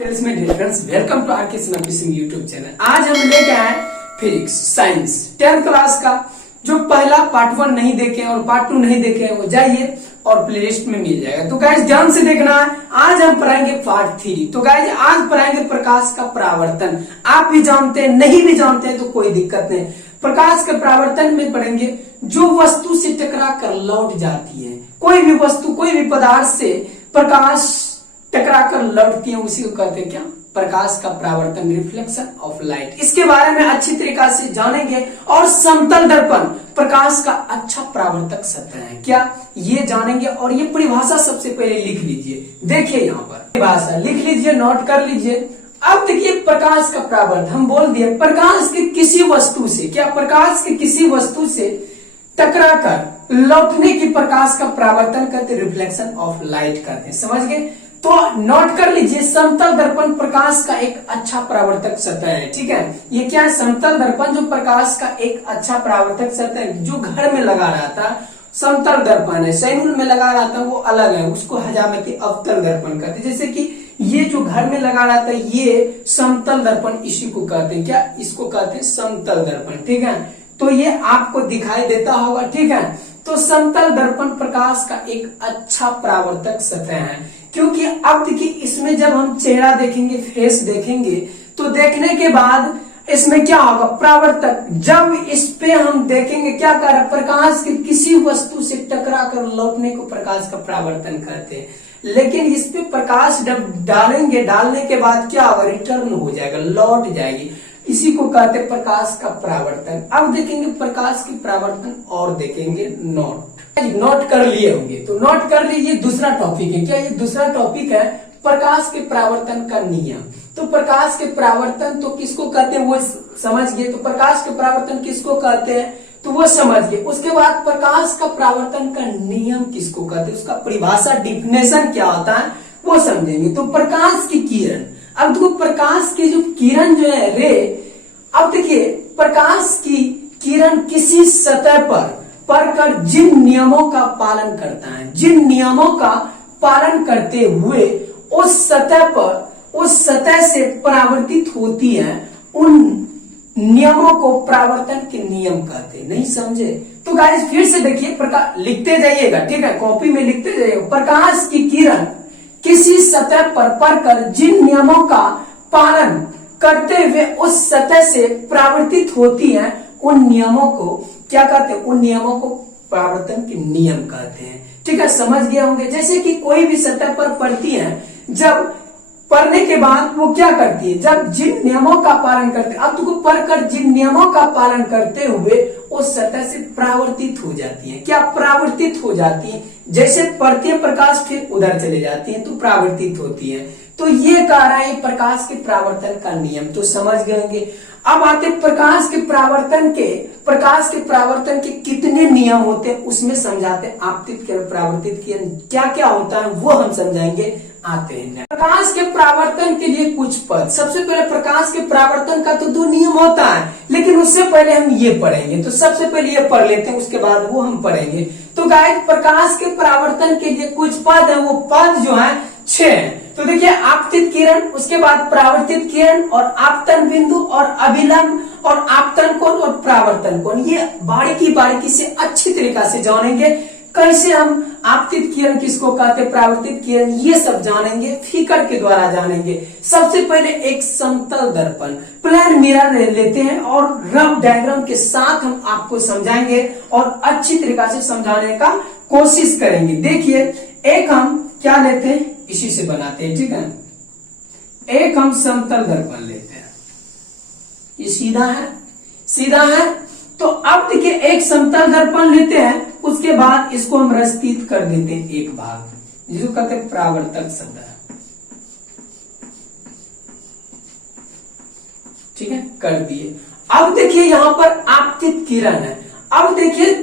Welcome to are के Singh YouTube channel. आज हम लेके आए फिजिक्स साइंस 10th क्लास का जो पहला पार्ट 1 नहीं देखे और पार्ट 2 नहीं देखे हैं वो जाइए और प्लेलिस्ट में मिल जाएगा। तो गाइस ध्यान से देखना है। आज हम पढ़ाएंगे पार्ट 3। तो गाइस आज पढ़ाएंगे प्रकाश का परावर्तन। आप भी जानते हैं, नहीं भी जानते हैं तो कोई दिक्कत नहीं। प्रकाश के परावर्तन में पढ़ेंगे जो वस्तु से टकरा कर लौट जाती है। कोई भी वस्तु, कोई भी पदार्थ से प्रकाश टकरा कर लौटती है, उसी को कहते हैं क्या? प्रकाश का परावर्तन, रिफ्लेक्शन ऑफ लाइट। इसके बारे में अच्छी तरीका से जानेंगे। और समतल दर्पण प्रकाश का अच्छा परावर्तक सतह है क्या, ये जानेंगे। और ये परिभाषा सबसे पहले लिख लीजिए। देखिए यहाँ पर परिभाषा लिख लीजिए, नोट कर लीजिए। अब देखिए प्रकाश का परावर्तन हम बोल दिए प्रकाश के किसी वस्तु से, क्या प्रकाश के किसी वस्तु से टकरा कर लौटने की प्रकाश का परावर्तन कहते, रिफ्लेक्शन ऑफ लाइट कहते हैं। समझ गए? तो नोट कर लीजिए, समतल दर्पण प्रकाश का एक अच्छा परावर्तक सतह है। ठीक है, ये क्या है? समतल दर्पण जो प्रकाश का एक अच्छा परावर्तक सतह है। जो घर में लगा रहता है समतल दर्पण है, सैलून में लगा रहता है वो अलग है, उसको हजामती अवतल दर्पण कहते हैं। जैसे कि ये जो घर में लगा रहता है ये समतल दर्पण, इसी को कहते हैं क्या? इसको कहते हैं समतल दर्पण। ठीक है, तो ये आपको दिखाई देता होगा। ठीक है, तो समतल दर्पण प्रकाश का एक अच्छा परावर्तक सतह है। क्योंकि अब देखिए इसमें जब हम चेहरा देखेंगे, फेस देखेंगे, तो देखने के बाद इसमें क्या होगा? परावर्तक। जब इस पे हम देखेंगे क्या कर रहा है? प्रकाश के किसी वस्तु से टकरा कर लौटने को प्रकाश का परावर्तन कहते हैं। लेकिन इस पे प्रकाश जब डालेंगे, डालने के बाद क्या होगा? रिटर्न हो जाएगा, लौट जाएगी। इसी को कहते हैं प्रकाश का परावर्तन। अब देखेंगे प्रकाश की परावर्तन और देखेंगे। नोट कर लिए होंगे तो नोट कर लीजिए। दूसरा टॉपिक है क्या? ये दूसरा टॉपिक है प्रकाश के परावर्तन का नियम। तो प्रकाश के परावर्तन तो किसको कहते हैं वो समझ गए। तो प्रकाश के परावर्तन किसको कहते हैं तो वो समझ गए। उसके बाद प्रकाश का परावर्तन का नियम किसको कहते हैं, उसका परिभाषा, डिफिनेशन क्या होता है वो समझेंगे। तो प्रकाश की किरण, अब देखो प्रकाश की जो किरण जो है रे, अब देखिए प्रकाश की किरण किसी सतह पर पड़कर जिन नियमों का पालन करता है, जिन नियमों का पालन करते हुए उस सतह पर, उस सतह से परावर्तित होती है, उन नियमों को परावर्तन के नियम कहते हैं। नहीं समझे? तो गाइस फिर से देखिए, प्रकाश लिखते जाइएगा। ठीक है, कॉपी में लिखते जाइएगा। प्रकाश की किरण किसी सतह पर पड़कर जिन नियमों का पालन करते हुए उस सतह से परावर्तित होती है, उन नियमों को क्या कहते हैं? उन नियमों को परावर्तन के नियम कहते हैं। ठीक है, समझ गए होंगे। जैसे कि कोई भी सतह पर पड़ती है, जब पढ़ने के बाद वो क्या करती है? जब जिन नियमों का पालन करते, अब तुमको पढ़कर जिन नियमों का पालन करते हुए उस सतह से परावर्तित हो जाती है। क्या परावर्तित हो जाती है? जैसे पढ़ती है प्रकाश फिर उधर चले जाती है तो परावर्तित होती है। तो ये कह रहा है प्रकाश के परावर्तन का नियम। तो समझ गए। अब आते प्रकाश के परावर्तन के कितने नियम होते हैं उसमें समझाते। आपतित किरण, परावर्तित किरण क्या क्या होता है वो हम समझाएंगे। आते हैं प्रकाश के परावर्तन के लिए कुछ पद। सबसे पहले प्रकाश के परावर्तन का तो 2 नियम होता है, लेकिन उससे पहले हम ये पढ़ेंगे। तो सबसे पहले ये पढ़ लेते हैं, उसके बाद वो हम पढ़ेंगे। तो गाइस प्रकाश के परावर्तन के लिए कुछ पद है, वो पद जो है 6 है। तो देखिए आपतित किरण, उसके बाद परावर्तित किरण और आपतन बिंदु और अभिलंब और आपतन कोण और परावर्तन कोण। ये बारीकी से अच्छी तरीका से जानेंगे। कैसे हम आपतित किरण किसको कहते, परावर्तित किरण, ये सब जानेंगे, फिगर के द्वारा जानेंगे। सबसे पहले एक समतल दर्पण, प्लेन मिरर लेते हैं और रफ डायग्राम के साथ हम आपको समझाएंगे और अच्छी तरीका से समझाने का कोशिश करेंगे। देखिए एक हम क्या लेते हैं, इसी से बनाते हैं। ठीक है, एक हम समतल दर्पण लेते हैं, ये सीधा है। तो अब देखिए एक समतल दर्पण लेते हैं, उसके बाद इसको हम रस्तित कर देते हैं एक भाग, जिसको कहते हैं परावर्तक सतह। ठीक है, कर दिए। अब देखिए यहां पर आपतित किरण है। अब देखिए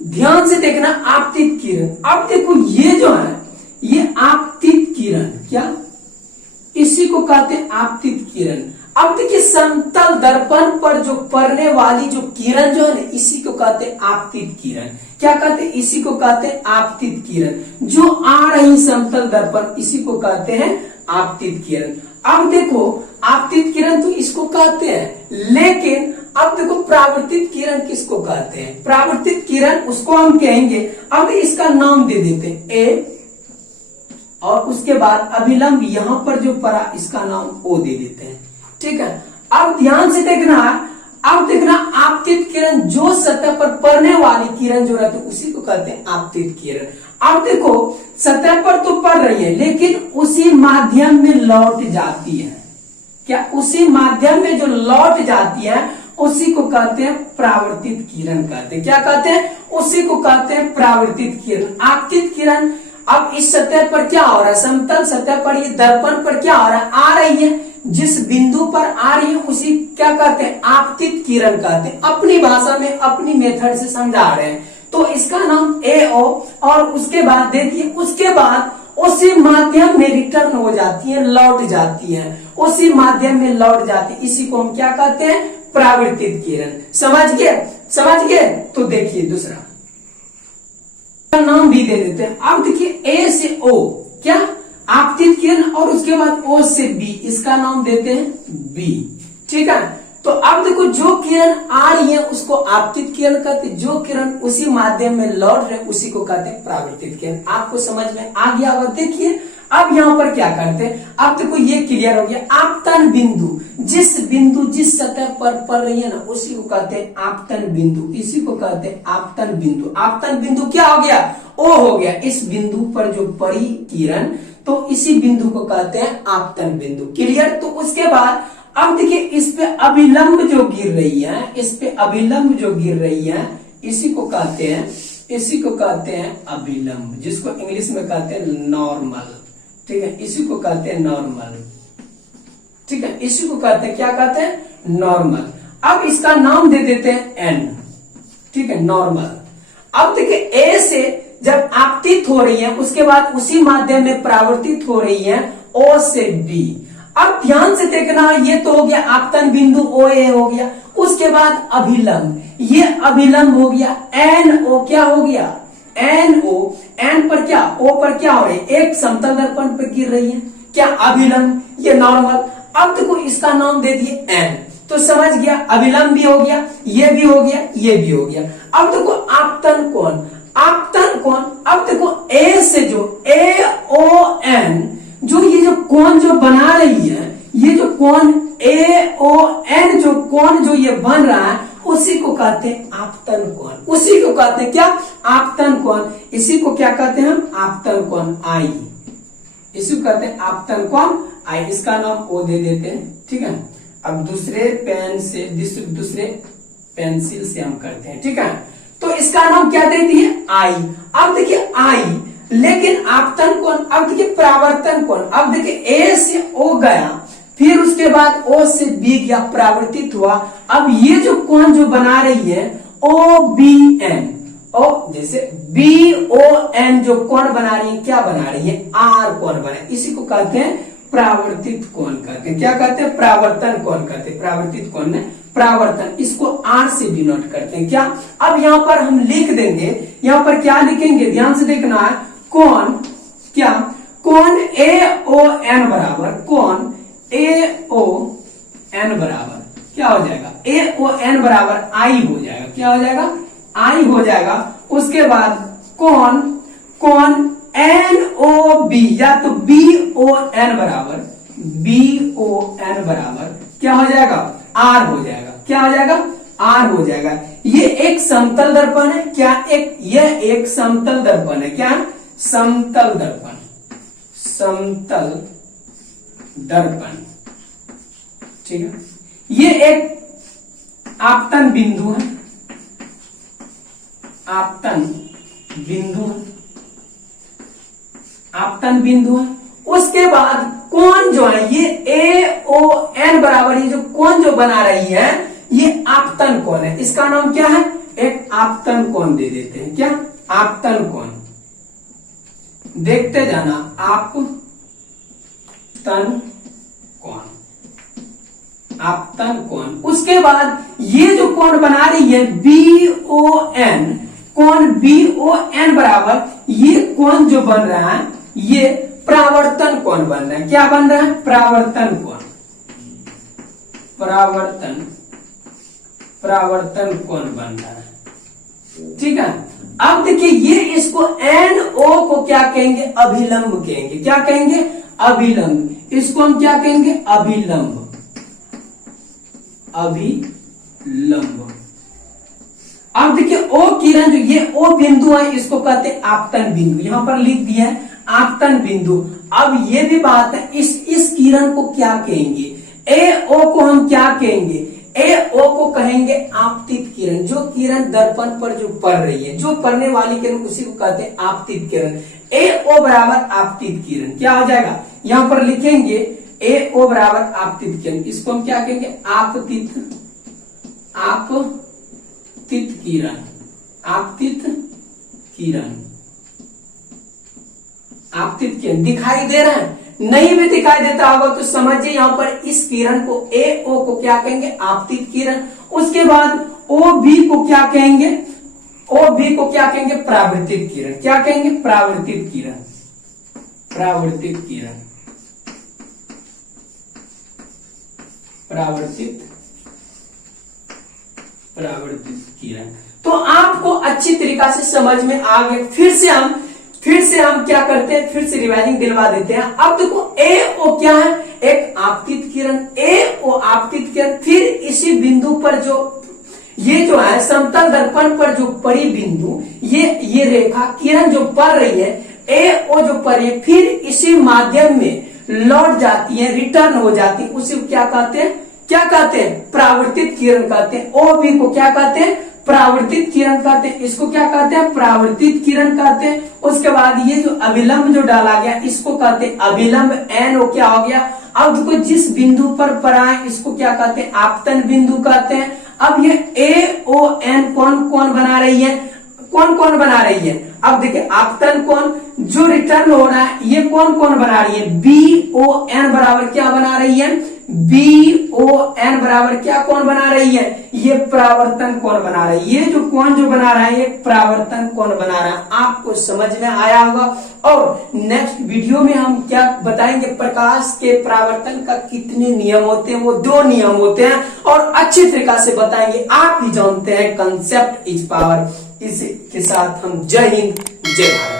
ध्यान से देखना, आपतित किरण। अब देखो ये जो है ये आपतित किरण, क्या इसी को कहते हैं आपतित किरण। अब देखिए समतल दर्पण पर जो पड़ने वाली जो किरण जो है ना, इसी को कहते हैं आपतित किरण। क्या कहते हैं? इसी को कहते हैं आपतित किरण। जो आ रही समतल दर्पण, इसी को कहते हैं आपतित किरण। अब देखो आपतित किरण तो इसको कहते हैं, लेकिन अब देखो परावर्तित किरण किसको कहते हैं? परावर्तित किरण उसको हम कहेंगे, अब इसका नाम दे देते हैं ए, और उसके बाद अभिलंब यहां पर जो पड़ा इसका नाम ओ दे देते हैं। ठीक है, अब ध्यान से देखना, अब देखना आपतित किरण जो सतह पर पड़ने वाली किरण जो रहती है उसी को कहते हैं आपतित किरण। अब देखो सतह पर तो पड़ रही है लेकिन उसी माध्यम में लौट जाती है, क्या उसी माध्यम में जो लौट जाती है उसी को कहते हैं परावर्तित किरण कहते हैं। क्या कहते हैं? उसी को कहते हैं परावर्तित किरण। आपतित किरण अब इस सतह पर क्या हो रहा है? समतल सतह पर, ये दर्पण पर क्या हो रहा है? आ रही है, जिस बिंदु पर आ रही है उसी क्या कहते हैं? आपतित किरण कहते हैं। अपनी भाषा में अपनी मेथड से समझा रहे हैं, तो इसका नाम ए ओ, और उसके बाद देखिए उसके बाद उसी माध्यम में रिटर्न हो जाती है, लौट जाती है, उसी माध्यम में लौट जाती है, इसी को हम क्या कहते हैं? परावर्तित किरण। समझ गए? समझ गए? तो देखिए दूसरा नाम भी दे देते हैं। अब देखिए ए से ओ क्या आपतित किरण, और उसके बाद ओ से बी, इसका नाम देते हैं बी। ठीक है, तो अब देखो जो किरण आ रही है उसको आपतित किरण कहते हैं, जो किरण उसी माध्यम में लौट रहे उसी को कहते हैं परावर्तित किरण। आपको समझ में आ गया होगा? देखिए अब यहाँ पर क्या करते हैं, अब देखो ये क्लियर हो गया। आपतन बिंदु, जिस सतह पर पड़ रही है ना उसी को कहते हैं आपतन बिंदु, इसी को कहते हैं आपतन बिंदु। आपतन बिंदु क्या हो गया? ओ हो गया। इस बिंदु पर जो पड़ी किरण तो इसी बिंदु को कहते हैं आपतन बिंदु। क्लियर? तो उसके बाद अब देखिए इस पे अभिलंब जो गिर रही है, इस पे अभिलंब जो गिर रही है इसी को कहते हैं अभिलंब, जिसको इंग्लिश में कहते हैं नॉर्मल। ठीक है, इसी को कहते हैं नॉर्मल। ठीक है, इसी को कहते हैं, क्या कहते हैं? नॉर्मल। अब इसका नाम दे देते हैं एन। ठीक है, नॉर्मल। अब देखिए ए से जब आपतित हो रही है उसके बाद उसी माध्यम में परावर्तित हो रही है ओ से बी। अब ध्यान से देखना, ये तो हो गया आपतन बिंदु ओ ए हो गया, उसके बाद अभिलंब, ये अभिलंब हो गया। एन ओ क्या हो गया? एन ओ, एन पर क्या, ओ पर क्या हो रही है? एक समतल दर्पण पर गिर रही है, क्या अभिलंब, ये नॉर्मल। अब देखो इसका नाम दे दिए एन, तो समझ गया अभिलंब भी हो गया, ये भी हो गया, ये भी हो गया। अब देखो आपतन कोण, आपतन कोण, अब देखो ए से जो ए ओ एन, जो ये जो कोण जो बना रही है, ये जो कोण ए ओ एन जो कोण जो ये बन रहा है उसी को कहते हैं आपतन कोण, उसी को कहते हैं क्या? आपतन कोण। इसी को क्या कहते हैं हम? आपतन कोण आई, इसी को कहते हैं आपतन कोण आई। इसका नाम ओ दे देते हैं। ठीक है, अब दूसरे पेन से दूसरे पेंसिल से हम करते हैं। ठीक है, तो इसका नाम क्या दे दिए? आई। अब देखिए आई, लेकिन आपतन कोण, अब देखिए परावर्तन कोण। अब देखिए ए से ओ गया, फिर उसके बाद ओ से बी गया, परावर्तित हुआ। अब ये जो कोण जो बना रही है ओ बी एन, ओ जैसे बी ओ एन जो कोण बना रही है, क्या बना रही है? आर कोण बना, इसी को कहते हैं परावर्तित कोण कहते हैं। क्या कहते हैं? परावर्तन कोण कहते हैं। परावर्तित कोण ने परावर्तन, इसको आर से डिनोट करते हैं। क्या? अब यहाँ पर हम लिख देंगे, यहाँ पर क्या लिखेंगे? ध्यान से देखना है। कोण क्या? कोण ए ओ एन बराबर, कोण ए ओ एन बराबर क्या हो जाएगा? ए ओ एन बराबर आई हो जाएगा। क्या हो जाएगा? आई हो जाएगा। उसके बाद कोण एन ओ बी, या तो बी ओ एन बराबर, बी ओ एन बराबर क्या हो जाएगा? आर हो जाएगा। क्या हो जाएगा? आर हो जाएगा। ये एक समतल दर्पण है क्या? यह एक समतल दर्पण है। क्या? समतल दर्पण, समतल दर्पण। ठीक है, ये एक आपतन बिंदु है, आपतन बिंदु है, आपतन बिंदु है। उसके बाद कोण जो है ये ए ओ एन बराबर, ये जो कोण जो बना रही है ये आपतन कोण है। इसका नाम क्या है? एक आपतन कोण दे देते हैं। क्या? आपतन कोण। देखते जाना, आपतन कोण, आपतन कोण। उसके बाद ये जो कोण बना रही है बी ओ एन, कोण बी ओ एन बराबर, ये कोण जो बन रहा है ये परावर्तन कोण बन रहा है। क्या बन रहा है? परावर्तन कोण, परावर्तन कोण बन रहा है। ठीक है, अब देखिए ये इसको NO को क्या कहेंगे? अभिलंब कहेंगे। क्या कहेंगे? अभिलंब। इसको हम क्या कहेंगे? अभिलंब, अभिलंब। अब देखिए O किरण, जो ये O बिंदु है इसको कहते हैं आपतन बिंदु। यहां पर लिख दिया है आपतन बिंदु। अब ये भी बात है, इस किरण को क्या कहेंगे? AO को हम क्या कहेंगे? AO को कहेंगे आपतित किरण। जो किरण दर्पण पर जो पड़ रही है, जो पड़ने वाली किरण, उसी को कहते हैं आपतित किरण। AO बराबर आपतित किरण। क्या हो जाएगा? यहां पर लिखेंगे AO बराबर आपतित किरण। इसको हम क्या कहेंगे? आपतित किरण, आपतित किरण, आपतित किरण। दिखाई दे रहा है? नहीं भी दिखाई देता होगा तो समझिए यहां पर इस किरण को AO को क्या कहेंगे? आपतित किरण। उसके बाद OB को क्या कहेंगे? OB को क्या कहेंगे? परावर्तित किरण। क्या कहेंगे? परावर्तित किरण, परावर्तित किरण, परावर्तित किरण। तो आपको अच्छी तरीका से समझ में आ गया। फिर से हम क्या करते हैं? फिर से रिवाइजिंग दिलवा देते हैं। अब देखो AO क्या है? एक आपतित किरण। AO आपतित किरण। फिर इसी बिंदु पर ये जो है समतल दर्पण पर जो पड़ी बिंदु, ये रेखा किरण जो पड़ रही है, AO जो पड़ रही है, फिर इसी माध्यम में लौट जाती है, रिटर्न हो जाती है। उसी को क्या कहते हैं? क्या कहते हैं? परावर्तित किरण कहते हैं। OB को क्या कहते हैं? परावर्तित किरण कहते हैं। इसको क्या कहते हैं? परावर्तित किरण कहते हैं। उसके बाद ये जो अभिलंब जो डाला गया, इसको कहते हैं अभिलंब। NO क्या हो गया? अब देखो जिस बिंदु पर पड़ा है इसको क्या कहते हैं? आपतन बिंदु कहते हैं। अब ये AON कौन बना रही है? कौन बना रही है? अब देखिए आपतन कोण जो रिटर्न हो रहा है, ये कौन बना रही है? BON बराबर क्या बना रही है? BON बराबर क्या कौन बना रही है? ये परावर्तन कोण बना रही है। ये जो कोण जो बना रहा है, ये परावर्तन कोण बना रहा है। आपको समझ में आया होगा। और नेक्स्ट वीडियो में हम क्या बताएंगे? प्रकाश के परावर्तन का कितने नियम होते हैं? वो 2 नियम होते हैं और अच्छी तरीका से बताएंगे। आप भी जानते हैं कंसेप्ट इज पावर। इसके साथ हम जय हिंद, जय भारत।